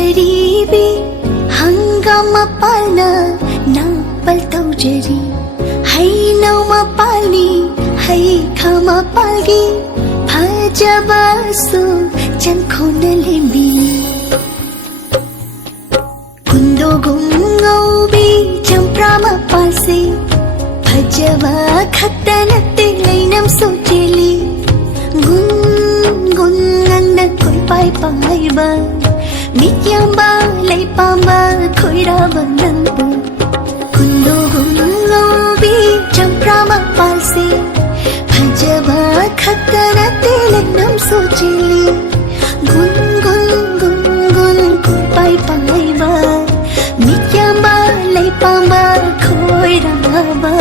जरीबी हंगामा पालना ना पलतौ जरी है नौमा पाली है खामा पालगी भजबासु चनखोन लेम्बी कुंदो गुंगौबी चंप्रामा पासे भजवा खतन तिलैनम सोचेली गुन गुन नन्ना कोई पाई पाइबा मिक्याम्बा लैपाम्बा खोइराबा नंबु कुंदो गुंगौबी चंप्रामा पासे भजवा खतन तिलैनम सोचेली गुन गुन गुन गुन कोई पाई पाइबा मिक्याम्बा लैपाम्बा खोइराबा